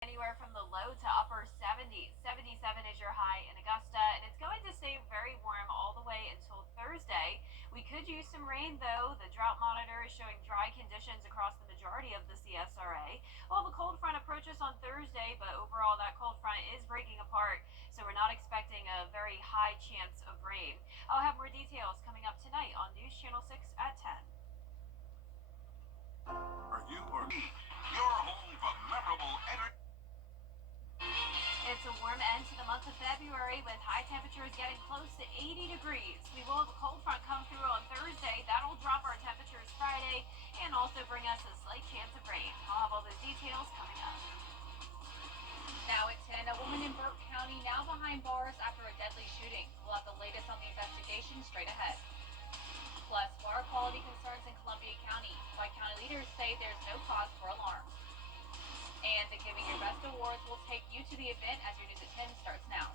Anywhere from the low to upper 70s. 77 is your high in Augusta, and it's going to stay very warm all the way until Thursday. We could use some rain, though. The drought monitor is showing dry conditions across the majority of the CSRA. We'll have a cold front approach us on Thursday, but overall that cold front is breaking apart, so we're not expecting a very high chance of rain. I'll have more details coming up tonight on News Channel 6 at 10. Are you or me? Your home for memorable energy. It's a warm end to the month of February with high temperatures getting close to 80 degrees. We will have a cold front come through on Thursday. That'll drop our temperatures Friday and also bring us a slight chance of rain. I'll have all those details coming up. Now at 10, a woman in Burke County now behind bars after a deadly shooting. We'll have the latest on the investigation straight ahead. Plus, water quality concerns in Columbia County, why county leaders say there's no cause for alarm. And the Giving Your Best Awards will take you to the event as your News at 10 starts now.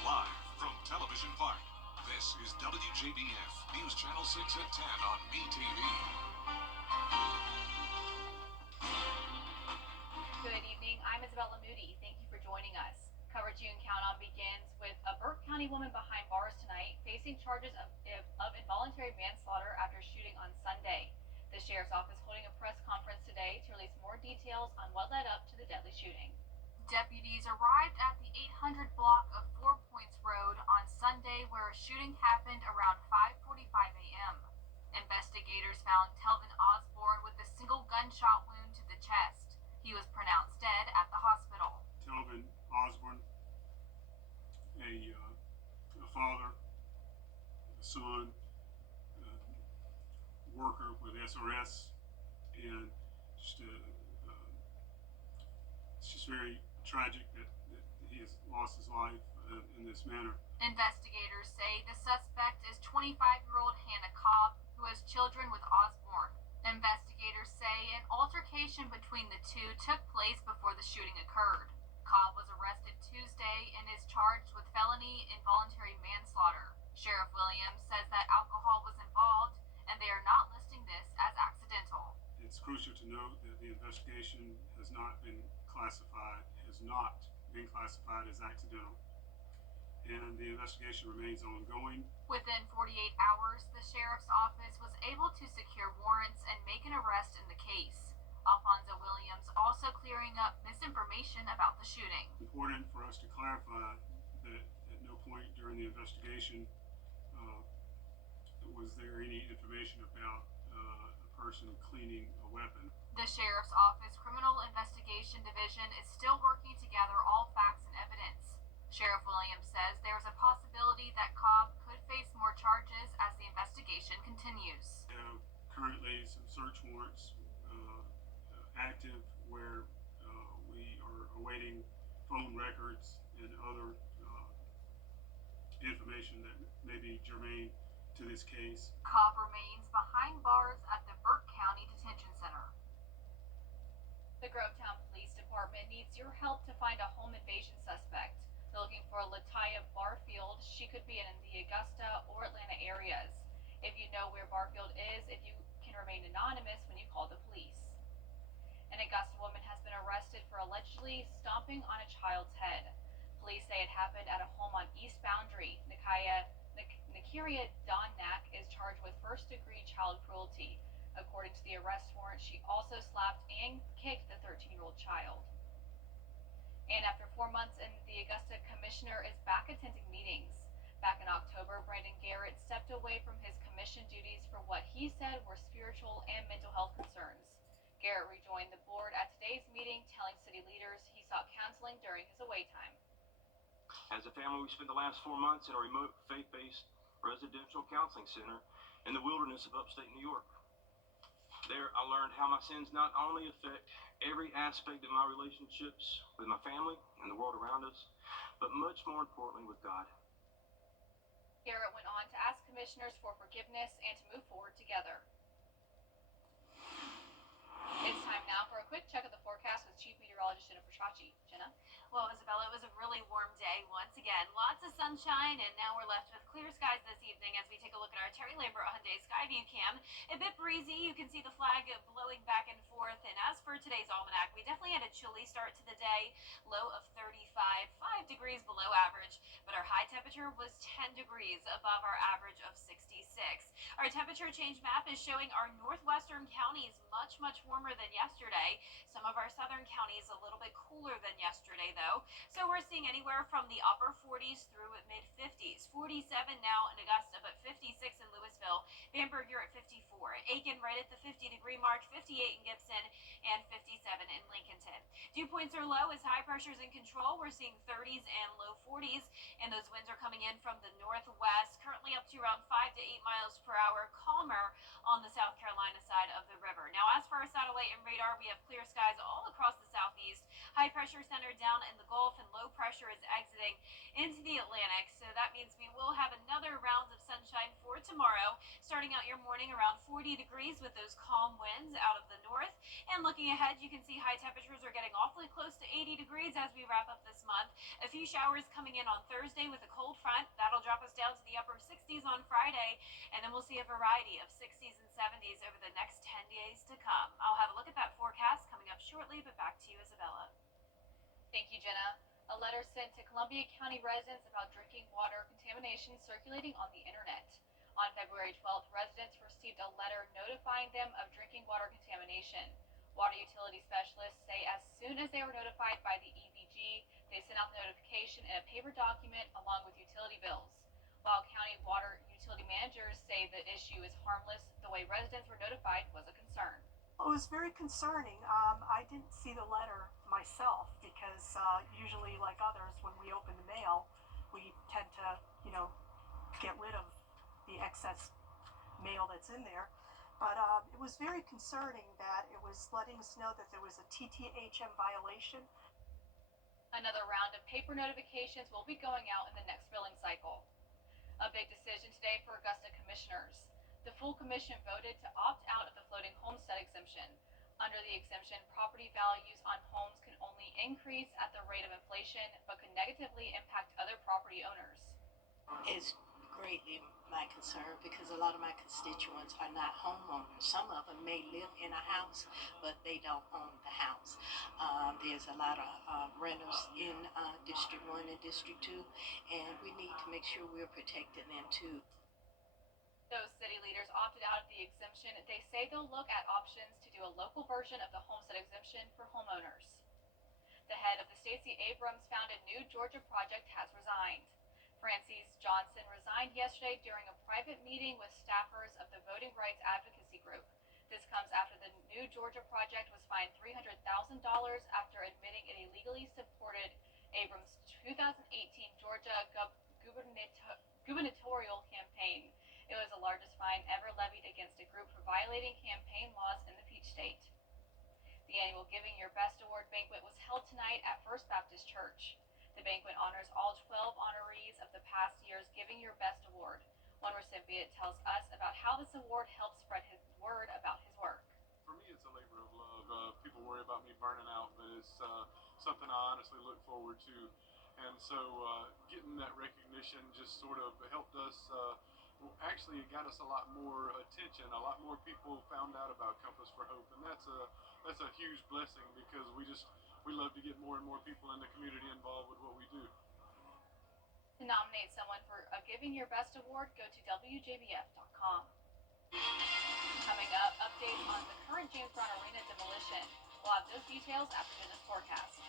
Live from Television Park, this is WJBF News Channel 6 at 10 on MeTV. Good evening, I'm Isabella Moody. Thank you for joining us. Coverage you can count on begins with a Burke County woman behind bars tonight facing charges of involuntary manslaughter after shooting on Sunday. The sheriff's office holding a press conference today to release more details on what led up to the deadly shooting. Deputies arrived at the 800 block of 4 Points Road on Sunday where a shooting happened around 5:45 a.m. Investigators found Telvin Osborne with a single gunshot wound to the chest. He was pronounced dead at the hospital. Telvin Osborne, a father, a son, worker with SRS, and it's just very tragic that he has lost his life in this manner. Investigators say the suspect is 25-year-old Hannah Cobb, who has children with Osborne. Investigators say an altercation between the two took place before the shooting occurred. Cobb was arrested Tuesday and is charged with felony involuntary manslaughter. Sheriff Williams says that alcohol was involved and they are not listing this as accidental. It's crucial to note that the investigation has not been classified as accidental, and the investigation remains ongoing. Within 48 hours, the sheriff's office was able to secure warrants and make an arrest in the case. Alfonso Williams also clearing up misinformation about the shooting. Important for us to clarify that at no point during the investigation was there any information about a person cleaning a weapon. The Sheriff's Office Criminal Investigation Division is still working to gather all facts and evidence. Sheriff Williams says there is a possibility that Cobb could face more charges as the investigation continues. We have currently some search warrants active where we are awaiting phone records and other information that may be germane to this case. Cobb remains behind bars at the Burke County Detention Center. The Grovetown Police Department needs your help to find a home invasion suspect. They're looking for Lataya Barfield. She could be in the Augusta or Atlanta areas. If you know where Barfield is, if you can remain anonymous when you call the police. An Augusta woman has been arrested for allegedly stomping on a child's head. Police say it happened at a home on East Boundary. Nakiria Donnak is charged with first-degree child cruelty. According to the arrest warrant, she also slapped and kicked the 13-year-old child. And after 4 months in the Augusta, commissioner is back attending meetings. Back in October, Brandon Garrett stepped away from his commission duties for what he said were spiritual and mental health concerns. Garrett rejoined the board at today's meeting, telling city leaders he sought counseling during his away time. As a family, we spent the last 4 months in a remote, faith-based residential counseling center in the wilderness of upstate New York. There, I learned how my sins not only affect every aspect of my relationships with my family and the world around us, but much more importantly with God. Garrett went on to ask commissioners for forgiveness and to move forward together. It's time now for a quick check of the forecast with Chief Meteorologist Jennifer Tracci. Jenna? Well, Isabella, it was a really warm day once again. again. Lots of sunshine, and now we're left with clear skies this evening as we take a look at our Terry Lambert Hyundai Skyview cam. A bit breezy, you can see the flag blowing back and forth. And as for today's almanac, we definitely had a chilly start to the day. Low of 35, 5 degrees below average, but our high temperature was 10 degrees above our average of 66. Our temperature change map is showing our northwestern counties much warmer than yesterday. Some of our southern counties a little bit cooler than yesterday, though. So we're seeing anywhere from the upper 40s through mid 50s. 47 now in Augusta, but 56 in Louisville. Bamberg, you're at 54. Aiken right at the 50-degree mark. 58 in Gibson, and 57 in Lincolnton. Dew points are low as high pressure's in control. We're seeing 30s and low 40s, and those winds are coming in from the northwest, currently up to around 5 to 8 miles per hour, calmer on the South Carolina side of the river. Now, as for our satellite and radar, we have clear skies all across the southeast. High pressure centered down in the Gulf, and low pressure is exiting into the Atlantic. So that means we will have another round of sunshine for tomorrow, starting out your morning around 40 degrees with those calm winds out of the north. And looking ahead, you can see high temperatures are getting awfully close to 80 degrees as we wrap up this month. A few showers coming in on Thursday with a cold front. That'll drop us down to the upper 60s on Friday, and then we'll see a variety of 60s and 70s over the next 10 days to come. I'll have a look at that forecast coming up shortly, but back to you, Isabella. Thank you, Jenna. A letter sent to Columbia County residents about drinking water contamination circulating on the internet. On February 12th, residents received a letter notifying them of drinking water contamination. Water utility specialists say as soon as they were notified by the EVG, they sent out the notification in a paper document along with utility bills. While county water utility managers say the issue is harmless, the way residents were notified was a concern. It was very concerning. I didn't see the letter myself because usually, like others, when we open the mail, we tend to, get rid of the excess mail that's in there. But it was very concerning that it was letting us know that there was a TTHM violation. Another round of paper notifications will be going out in the next billing cycle. A big decision today for Augusta commissioners. The full commission voted to opt out of the floating homestead exemption. Under the exemption, property values on homes can only increase at the rate of inflation, but could negatively impact other property owners. Is greatly my concern because a lot of my constituents are not homeowners. Some of them may live in a house, but they don't own the house. There's a lot of renters in District 1 and District 2, and we need to make sure we're protecting them too. Those city leaders opted out of the exemption. They say they'll look at options to do a local version of the homestead exemption for homeowners. The head of the Stacey Abrams founded New Georgia Project has resigned. Frances Johnson resigned yesterday during a private meeting with staffers of the Voting Rights Advocacy Group. This comes after the New Georgia Project was fined $300,000 after admitting it illegally supported Abrams' 2018 Georgia gubernatorial campaign. It was the largest fine ever levied against a group for violating campaign laws in the Peach State. The annual Giving Your Best Award banquet was held tonight at First Baptist Church. The banquet honors all 12 honorees of the past year's Giving Your Best Award. One recipient tells us about how this award helped spread his word about his work. For me, it's a labor of love. People worry about me burning out, but it's something I honestly look forward to. And so getting that recognition just sort of helped us. Actually, it got us a lot more attention. A lot more people found out about Compass for Hope, and that's a huge blessing because we love to get more and more people in the community involved with what we do. To nominate someone for a Giving Your Best Award, go to WJBF.com. Coming up, updates on the current James Brown Arena demolition. We'll have those details after this forecast.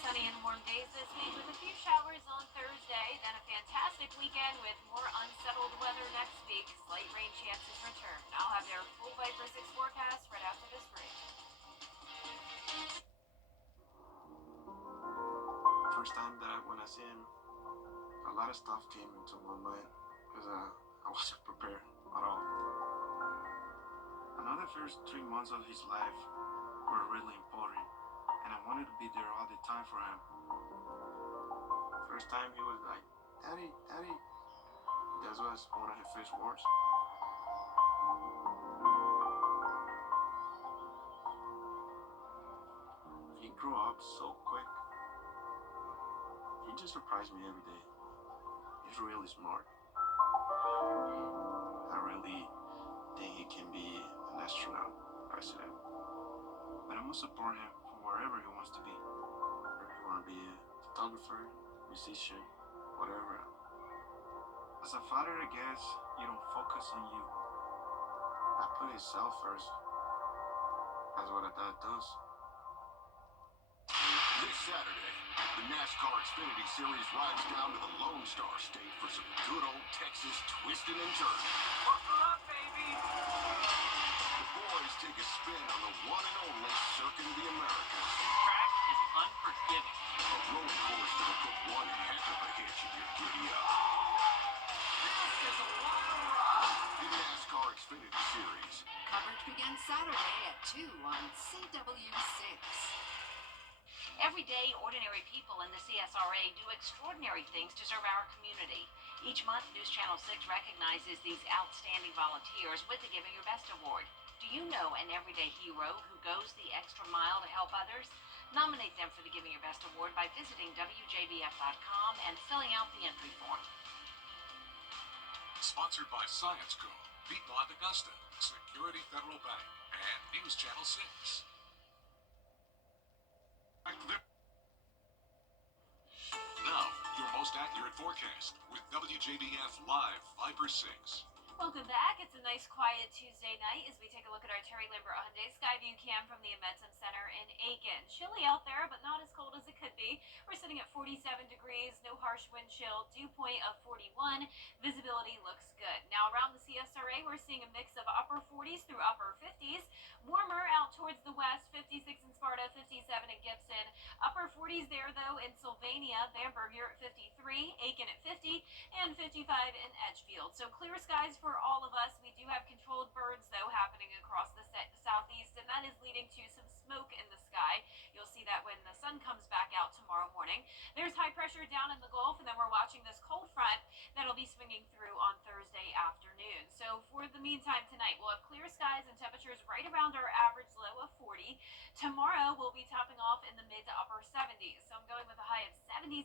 Sunny and warm days this week with a few showers on Thursday, then a fantastic weekend with more unsettled weather next week. Slight rain chances return. I'll have their full Viper 6 forecast right after this break. First time when I see him, a lot of stuff came into my mind because I wasn't prepared at all. I know the first 3 months of his life were really important, and I wanted to be there all the time for him. First time he was like, "Daddy, Daddy." That was one of his first words. He grew up so quick. He just surprised me every day. He's really smart. I really think he can be an astronaut, president. But I'm gonna support him for wherever he wants to be. If you want to be a photographer, musician, whatever. As a father, I guess you don't focus on you. I put himself first. That's what a dad does. This Saturday, the NASCAR Xfinity Series rides down to the Lone Star State for some good old Texas twisting and turning. Buckle up, baby! The boys take a spin on the one and only Circuit of the Americas. This track is unforgiving. A roller coaster that'll put one heck of a hitch if you're giddy up. This is a wild ride. The NASCAR Xfinity Series. Coverage begins Saturday at 2 on CW6. Every day, ordinary people in the CSRA do extraordinary things to serve our community. Each month, News Channel 6 recognizes these outstanding volunteers with the Giving Your Best Award. Do you know an everyday hero who goes the extra mile to help others? Nominate them for the Giving Your Best Award by visiting WJBF.com and filling out the entry form. Sponsored by Science Co., Piedmont Augusta, Security Federal Bank, and News Channel 6. Now, your most accurate forecast with WJBF Live Viper 6. Welcome back. It's a nice, quiet Tuesday night as we take a look at our Terry Lambert Hyundai Skyview Cam from the Amentum Center in Aiken. Chilly out there, but not as cold as it could be. We're sitting at 47 degrees, no harsh wind chill, dew point of 41. Visibility looks good. Now, around the CSRA, we're seeing a mix of upper 40s through upper 50s. Warmer out towards the west, 56 in Sparta, 57 in Gibson. Upper 40s there, though, in Sylvania. Bamberg, you're at 53, Aiken at 50, and 55 in Edgefield. So clear skies for all of us. We do have controlled burns, though, happening across the southeast, and that is leading to some smoke in the sky. You'll see that when the sun comes back out tomorrow morning. There's high pressure down in the Gulf, and then we're watching this cold front that'll be swinging through on Thursday afternoon. So for the meantime tonight, we'll have clear skies and temperatures right around our average low of 40. Tomorrow, we'll be topping off in the mid to upper 70s. So I'm going with a high of 77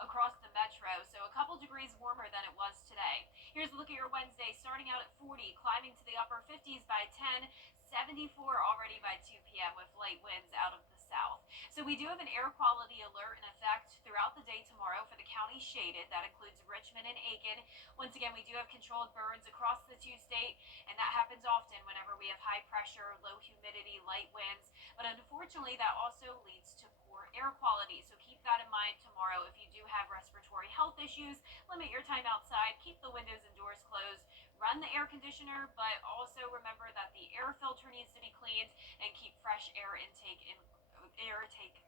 across the metro, so a couple degrees warmer than it was today. Here's a look at your Wednesday, starting out at 40, climbing to the upper 50s by 10, 74 already by 2 p.m. with light winds out of the south. So we do have an air quality alert in effect throughout the day tomorrow for the county shaded. That includes Richmond and Aiken. Once again, we do have controlled burns across the two-state, and that happens often whenever we have high pressure, low humidity, light winds. But unfortunately, that also leads to poor air quality. So keep that in mind tomorrow. If you do have respiratory health issues, limit your time outside, keep the windows and doors closed, run the air conditioner, but also remember that the air filter needs to be cleaned and keep fresh air intake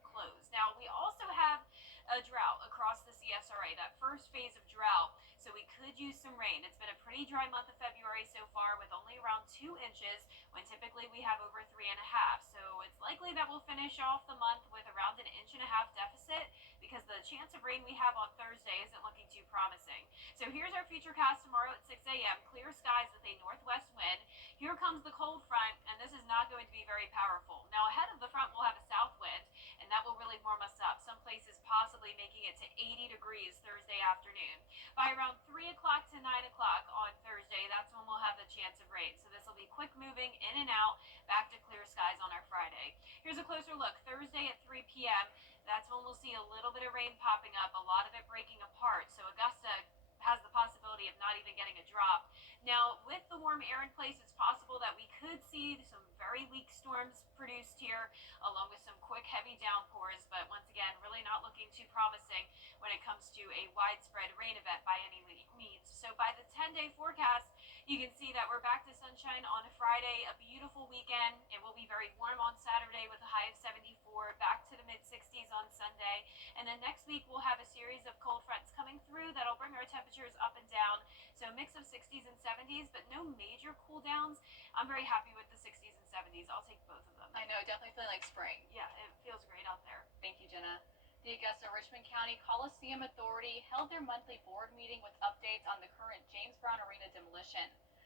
closed. Now, we also have a drought across the CSRA, that first phase of drought, so we could use some rain. It's been a pretty dry month of February so far with only around 2 inches when typically we have over 3.5. So it's likely that we'll finish off the month with around an 1.5 inch deficit because the chance of rain we have on Thursday isn't looking too promising. So here's our futurecast tomorrow at 6 a.m. Clear skies with a northwest wind. Here comes the cold front, and this is not going to be very powerful. Now, ahead of the front, we'll have a south wind, and that will really warm us up. Some places possibly making it to 80 degrees Thursday afternoon. By around 3 o'clock to 9 o'clock on Thursday, that's when we'll have the chance of rain. So this will be quick moving in and out, back to clear skies on our Friday. Here's a closer look. Thursday at 3 p.m., that's when we'll see a little bit of rain popping up, a lot of it breaking apart. So Augusta has the possibility of not even getting a drop. Now, with the warm air in place, it's possible that we could see some very weak storms produced here, along with some quick, heavy downpours, but once again, really not looking too promising when it comes to a widespread rain event by any means. So by the 10-day forecast, you can see that we're back to sunshine on Friday, a beautiful weekend. It will be very warm on Saturday with a high of 74, back to the mid-60s on Sunday. And then next week, we'll have a series of cold fronts coming through that'll bring our temperatures up and down. So a mix of 60s and 70s, but no major cool downs. I'm very happy with the 60s and 70s. I'll take both of them. I know, definitely feeling like spring. Yeah, it feels great out there. Thank you, Jenna. The Augusta-Richmond County Coliseum Authority held their monthly board meeting with updates on the current James Brown Arena demolition.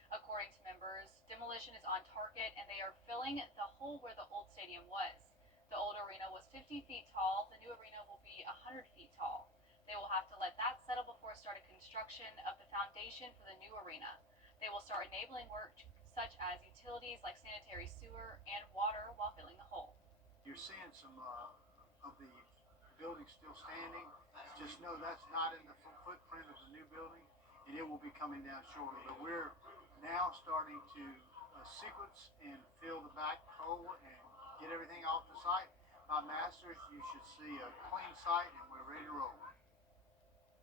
According to members, demolition is on target and they are filling the hole where the old stadium was. The old arena was 50 feet tall. The new arena will be 100 feet tall. construction of the foundation for the new arena. They will start enabling work such as utilities like sanitary sewer and water while filling the hole. You're seeing some of the buildings still standing. Just know that's not in the footprint of the new building, and it will be coming down shortly. But we're now starting to sequence and fill the back hole and get everything off the site. By Masters, you should see a clean site, and we're ready to roll.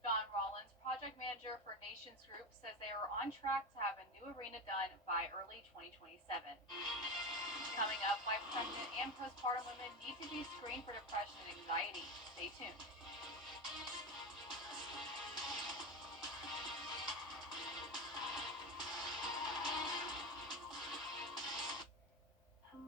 John Rollins, project manager for Nations Group, says they are on track to have a new arena done by early 2027. Coming up, why pregnant and postpartum women need to be screened for depression and anxiety. Stay tuned.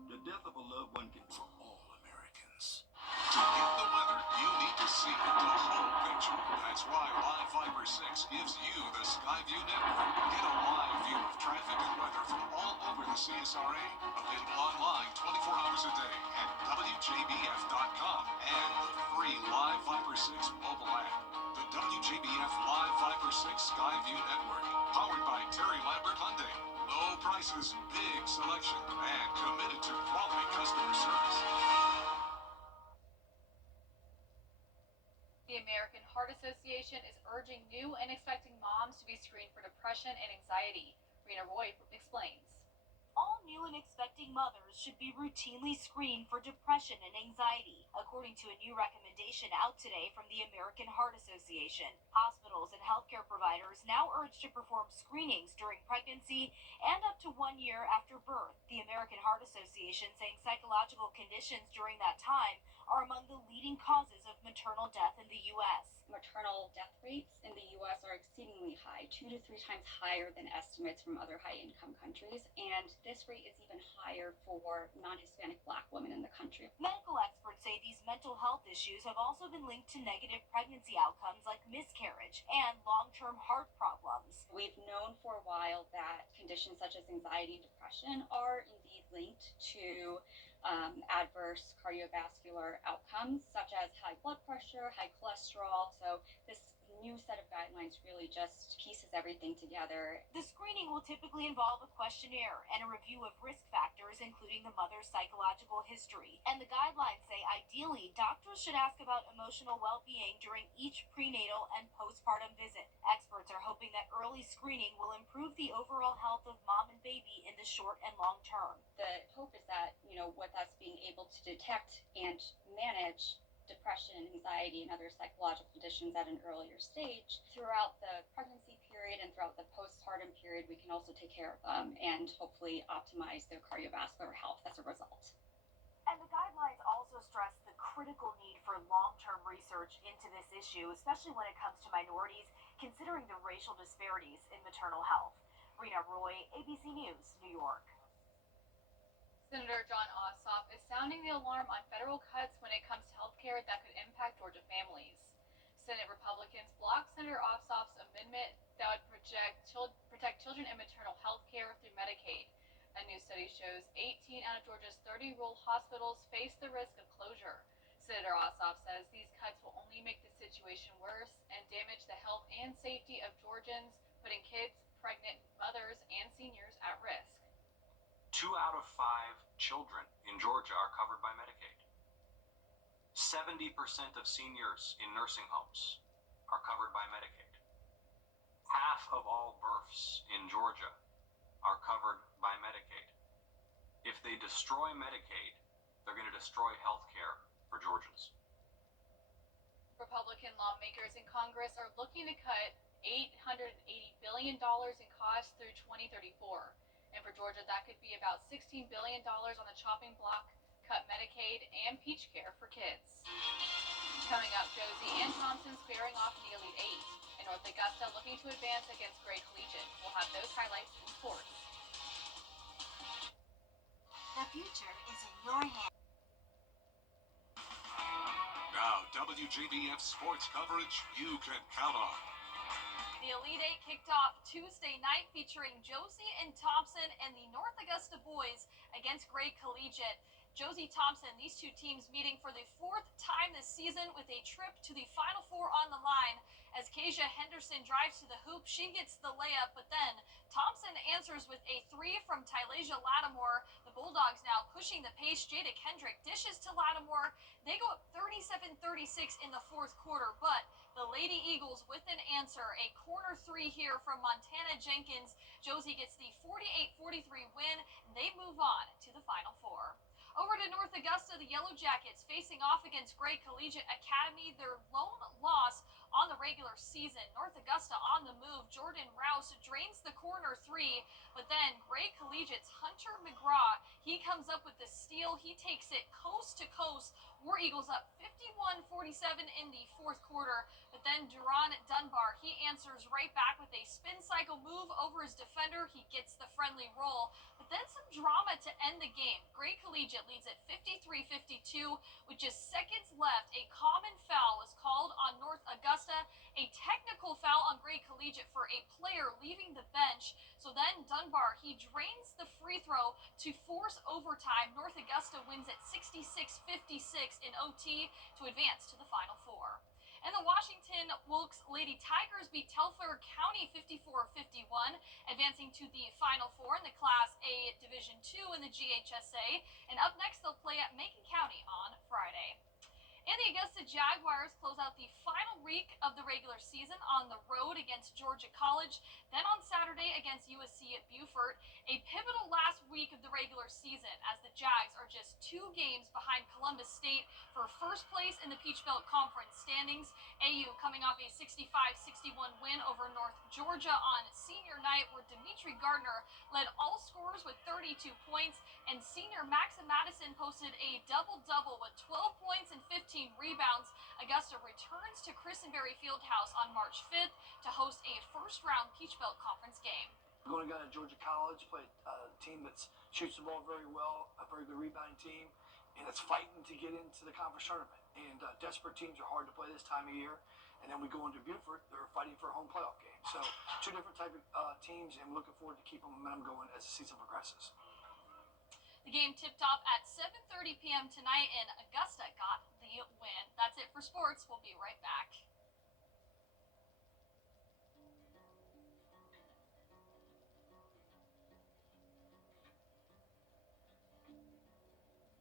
The death of a loved one can for all Americans. To get the weather, you need to see the whole picture. That's why Live Fiber 6 gives you the Skyview network. Get a live view of traffic and weather from all over the CSRA. Available online 24 hours a day at WJBF.com and the free Live Fiber 6 mobile app. The WJBF Live Fiber 6 Skyview network, powered by Terry Lambert Hyundai. Low prices, big selection, and committed to quality customer service. The American Heart Association is urging new and expecting moms to be screened for depression and anxiety. Rena Roy explains. All new and expecting mothers should be routinely screened for depression and anxiety, according to a new recommendation out today from the American Heart Association. Hospitals and healthcare providers now urge to perform screenings during pregnancy and up to 1 year after birth. The American Heart Association saying psychological conditions during that time are among the leading causes of maternal death in the U.S. Maternal death rates in the U.S. are exceedingly high, 2 to 3 times higher than estimates from other high-income countries, and this rate is even higher for non-Hispanic Black women in the country. Medical experts say these mental health issues have also been linked to negative pregnancy outcomes like miscarriage and long-term heart problems. We've known for a while that conditions such as anxiety and depression are indeed linked to adverse cardiovascular outcomes such as high blood pressure, high cholesterol. So this new set of guidelines really just pieces everything together. The screening will typically involve a questionnaire and a review of risk factors, including the mother's psychological history. And the guidelines say ideally, doctors should ask about emotional well-being during each prenatal and postpartum visit. Experts are hoping that early screening will improve the overall health of mom and baby in the short and long term. The hope is that, with us being able to detect and manage depression, anxiety, and other psychological conditions at an earlier stage, throughout the pregnancy period and throughout the postpartum period, we can also take care of them and hopefully optimize their cardiovascular health as a result. And the guidelines also stress the critical need for long-term research into this issue, especially when it comes to minorities, considering the racial disparities in maternal health. Rena Roy, ABC News, New York. Senator John Ossoff is sounding the alarm on federal cuts when it comes to health care that could impact Georgia families. Senate Republicans blocked Senator Ossoff's amendment that would protect children in maternal health care through Medicaid. A new study shows 18 out of Georgia's 30 rural hospitals face the risk of closure. Senator Ossoff says these cuts will only make the situation worse and damage the health and safety of Georgians, putting kids, pregnant mothers, and seniors at risk. 2 out of 5 children in Georgia are covered by Medicaid. 70% of seniors in nursing homes are covered by Medicaid. Half of all births in Georgia are covered by Medicaid. If they destroy Medicaid, they're going to destroy health care for Georgians. Republican lawmakers in Congress are looking to cut $880 billion in costs through 2034. And for Georgia, that could be about $16 billion on the chopping block, cut Medicaid, and peach care for kids. Coming up, Josie and Thompson squaring off in the Elite Eight, and North Augusta looking to advance against Gray Collegiate. We'll have those highlights in sports. The future is in your hands. Now, WJBF sports coverage you can count on. The Elite Eight kicked off Tuesday night featuring Josie and Thompson and the North Augusta boys against Gray Collegiate. Josie Thompson, these two teams meeting for the 4th time this season with a trip to the Final Four on the line. As Kasia Henderson drives to the hoop, she gets the layup, but then Thompson answers with a three from Tylasia Lattimore. The Bulldogs now pushing the pace. Jada Kendrick dishes to Lattimore. They go up 37-36 in the fourth quarter, but the Lady Eagles with an answer. A corner three here from Montana Jenkins. Josie gets the 48-43 win, and they move on to the Final Four. Over to North Augusta, the Yellow Jackets facing off against Gray Collegiate Academy, their lone loss on the regular season. North Augusta on the move. Jordan Rouse drains the corner three, but then Gray Collegiate's Hunter McGraw, he comes up with the steal. He takes it coast to coast. War Eagles up 51-47 in the fourth quarter, but then Duran Dunbar, he answers right back with a spin cycle move over his defender. He gets the friendly roll, but then some drama to end the game. Gray Collegiate leads at 53-52 with just seconds left. A common foul was called on North Augusta, a technical foul on Gray Collegiate for a player leaving the bench. So then Dunbar, he drains the free throw to force overtime. North Augusta wins at 66-56 in OT to advance to the Final Four. And the Washington Wilkes Lady Tigers beat Telfair County 54-51, advancing to the Final Four in the Class A Division II in the GHSA. And up next, they'll play at Macon County on Friday. And the Augusta Jaguars close out the final week of the regular season on the road against Georgia College, then on Saturday against USC at Beaufort. A pivotal last week of the regular season as the Jags are just 2 games behind Columbus State for first place in the Peach Belt Conference standings. AU coming off a 65-61 win over North Georgia on senior night, where Dimitri Gardner led all scorers with 32 points, and senior Maxa Madison posted a double-double with 12 points and 15 rebounds. Augusta returns to Christenberry Fieldhouse on March 5th to host a first-round Peach Belt Conference game. We're going to go to Georgia College, play a team that shoots the ball very well, a very good rebounding team, and it's fighting to get into the conference tournament. And desperate teams are hard to play this time of year. And then we go into Beaufort, they're fighting for a home playoff game. So 2 different type of teams, and we're looking forward to keeping momentum going as the season progresses. The game tipped off at 7:30 p.m. tonight, and Augusta got the win. That's it for sports. We'll be right back.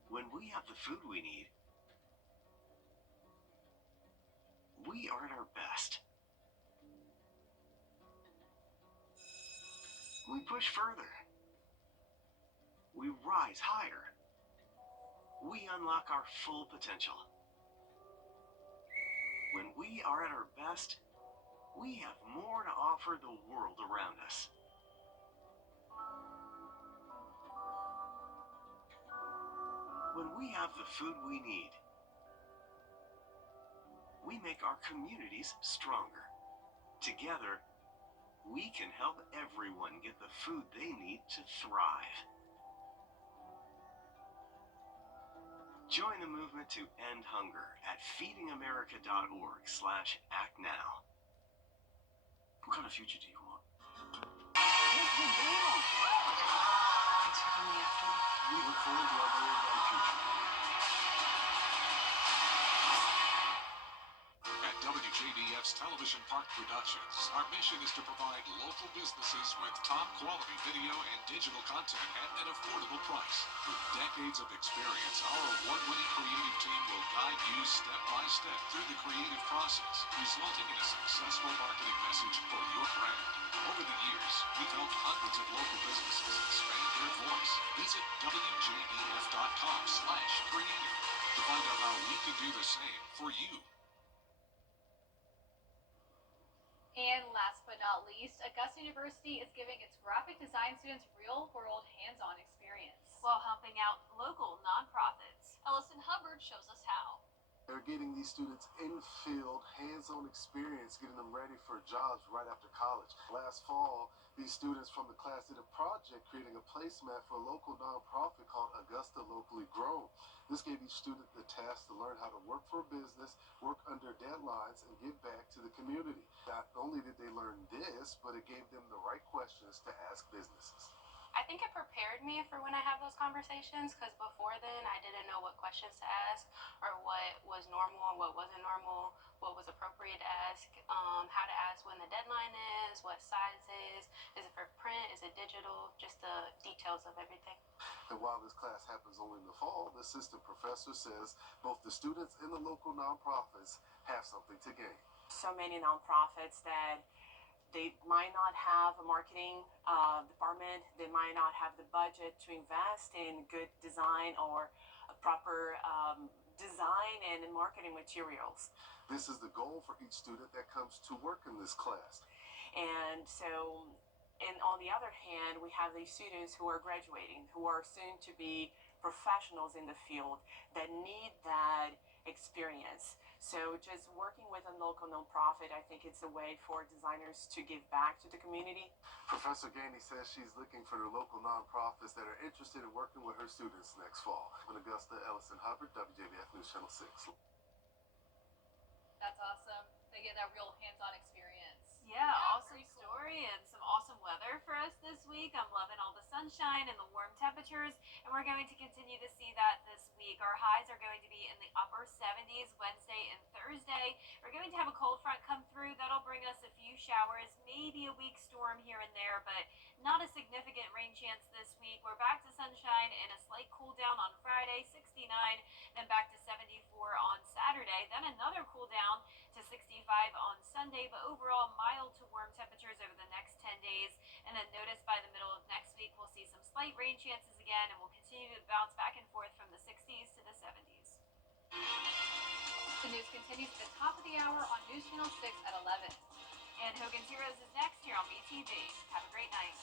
When we have the food we need, we are at our best. We push further. We rise higher. We unlock our full potential. When we are at our best, we have more to offer the world around us. When we have the food we need, we make our communities stronger. Together, we can help everyone get the food they need to thrive. Join the movement to end hunger at feedingamerica.org/actnow. What kind of future do you want? Thanks for coming after me. We look forward to our very bright future. At WJBF's Television Park Productions, our mission is to provide local businesses with top quality video and digital content at an affordable price. With decades of experience, our award-winning creative team will guide you step by step through the creative process, resulting in a successful marketing message for your brand. Over the years, we've helped hundreds of local businesses expand their voice. Visit WJBF.com/creative to find out how we can do the same for you. And last but not least, Augusta University is giving its graphic design students real-world hands-on experience while helping out local nonprofits. Ellison Hubbard shows us how. They're getting these students in-field, hands-on experience, getting them ready for jobs right after college. Last fall, these students from the class did a project creating a placemat for a local nonprofit called Augusta Locally Grown. This gave each student the task to learn how to work for a business, work under deadlines, and give back to the community. Not only did they learn this, but it gave them the right questions to ask businesses. I think it prepared me for when I have those conversations, because before then I didn't know what questions to ask or what was normal and what wasn't normal what was appropriate to ask, how to ask when the deadline is, what sizes, is it for print, is it digital, just the details of everything. And while this class happens only in the fall, the assistant professor says both the students and the local nonprofits have something to gain. So many nonprofits that they might not have a marketing department, they might not have the budget to invest in good design or a proper design and marketing materials. This is the goal for each student that comes to work in this class. And so, and on the other hand, we have these students who are graduating, who are soon to be professionals in the field that need that experience. So just working with a local nonprofit, I think it's a way for designers to give back to the community. Professor Gainey says she's looking for the local nonprofits that are interested in working with her students next fall. In Augusta, Ellison Hubbard, WJBF News Channel 6. That's awesome. They get that real hands-on experience. Yeah, awesome story and some awesome weather for us this week. I'm loving all the sunshine and the warm temperatures, and we're going to continue to see that this week. Our highs are going to be in the upper 70s Wednesday and Thursday. We're going to have a cold front come through. That'll bring us a few showers, maybe a weak storm here and there, but not a significant rain chance this week. We're back to sunshine and a slight cool down on Friday, 69, then back to 74 on Saturday, then another cool down to 65 on Sunday, but overall mild to warm temperatures over the next 10 days. And then notice by the middle of next week, we'll see some slight rain chances again, and we'll continue to bounce back and forth from the 60s to the 70s. The news continues at the top of the hour on News Channel 6 at 11. And Hogan's Heroes is next here on BTV. Have a great night.